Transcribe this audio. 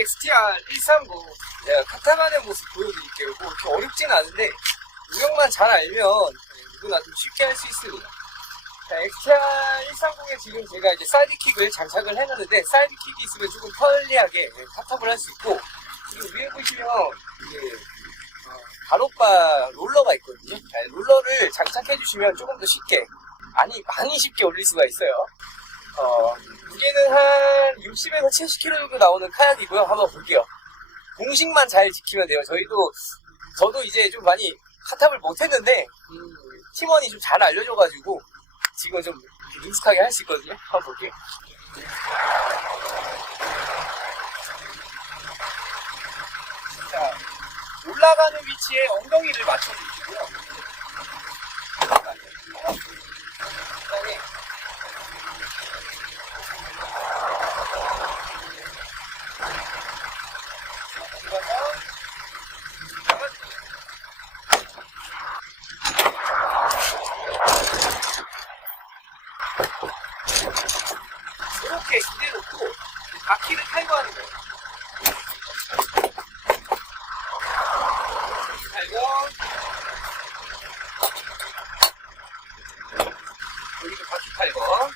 XTR 130 제가 카타만의 모습 보여드릴게요. 뭐 이렇게 어렵진 않은데 유형만 잘 알면 네, 누구나 좀 쉽게 할 수 있습니다. 자, XTR 130에 지금 제가 이제 사이드킥을 장착을 해놨는데 사이드킥이 있으면 조금 편리하게 네, 탑탑을 할 수 있고 지금 위에 보시면 이게 어, 가로바 롤러가 있거든요. 자, 롤러를 장착해 주시면 조금 더 쉽게 아니 많이 쉽게 올릴 수가 있어요. 어, 무게는 한 60에서 70kg 정도 나오는 카약이고요. 한번 볼게요. 공식만 잘 지키면 돼요. 저희도 저도 이제 좀 많이 카탑을 못했는데 음, 팀원이 좀 잘 알려줘가지고 지금 좀 능숙하게 할 수 있거든요. 한번 볼게요. 자, 올라가는 위치에 엉덩이를 맞춰주시고요. 이렇게 기대놓고 바퀴를 탈거 하는 거예요. 탈거. 여기도 바퀴 탈거.